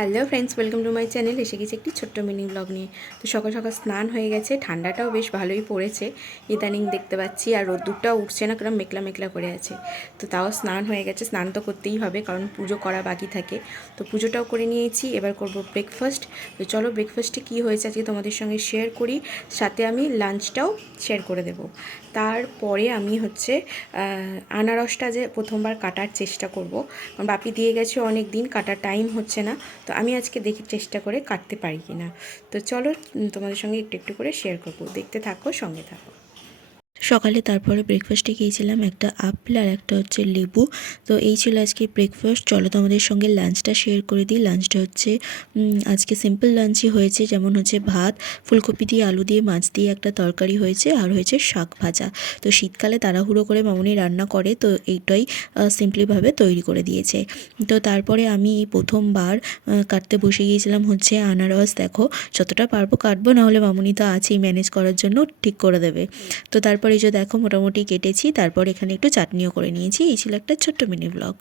Hello friends, welcome to my channel. এসে গেছি একটি ছোট্ট মিনি ব্লগ নিয়ে। তো সকাল সকাল স্নান হয়ে গেছে, ঠান্ডাটাও বেশ ভালোই পড়েছে ইদানিং দেখতে পাচ্ছি, আর রোদ্দুরটাও উঠছে না, কারণ মেঘলা মেঘলা করে আছে। তো তাও স্নান হয়ে গেছে, স্নান তো করতেই হবে কারণ পুজো করা বাকি থাকে। তো পুজোটাও করে নিয়েছি, এবার করব ব্রেকফাস্ট। তো চলো ব্রেকফাস্টে কী হয়েছে আজকে তোমাদের সঙ্গে শেয়ার করি, সাথে আমি লাঞ্চটাও শেয়ার করে দেব। তারপরে আমি আনারসটা যে প্রথমবার কাটার চেষ্টা করব, কারণ বাপি দিয়ে গেছে অনেক দিন, কাটার টাইম হচ্ছে না। তো আমি আজকে দেখি চেষ্টা করে কাটতে পারি কি না। তো চলো তোমাদের সঙ্গে একটু একটু করে শেয়ার করবো, দেখতে থাকো, সঙ্গে থাকো। সকালে তারপরে ব্রেকফাস্টে খেয়েছিলাম একটা আপেল আর একটা হচ্ছে লেবু। তো এই ছিল আজকে ব্রেকফাস্ট। চলো তোমাদের সঙ্গে লাঞ্চটা শেয়ার করে দিই। লাঞ্চটা হচ্ছে আজকে সিম্পল লাঞ্চই হয়েছে, যেমন হচ্ছে ভাত, ফুলকপি দিয়ে আলু দিয়ে মাছ দিয়ে একটা তরকারি হয়েছে, আর হয়েছে শাক ভাজা। তো শীতকালে তাড়াহুড়ো করে মামুনি রান্না করে, তো এইটাই সিম্পলিভাবে তৈরি করে দিয়েছে। তো তারপরে আমি এই প্রথমবার কাটতে বসে গিয়েছিলাম হচ্ছে আনারস। দেখো যতটা পারবো কাটবো, নাহলে মামুনি তো আছেই ম্যানেজ করার জন্য, ঠিক করে দেবে। তো তারপরে এই যে দেখো মোটামুটি কেটেছি, তারপর এখানে একটু চাটনিও করে নিয়েছি। এই ছিল একটা ছোট্ট মিনি ব্লগ।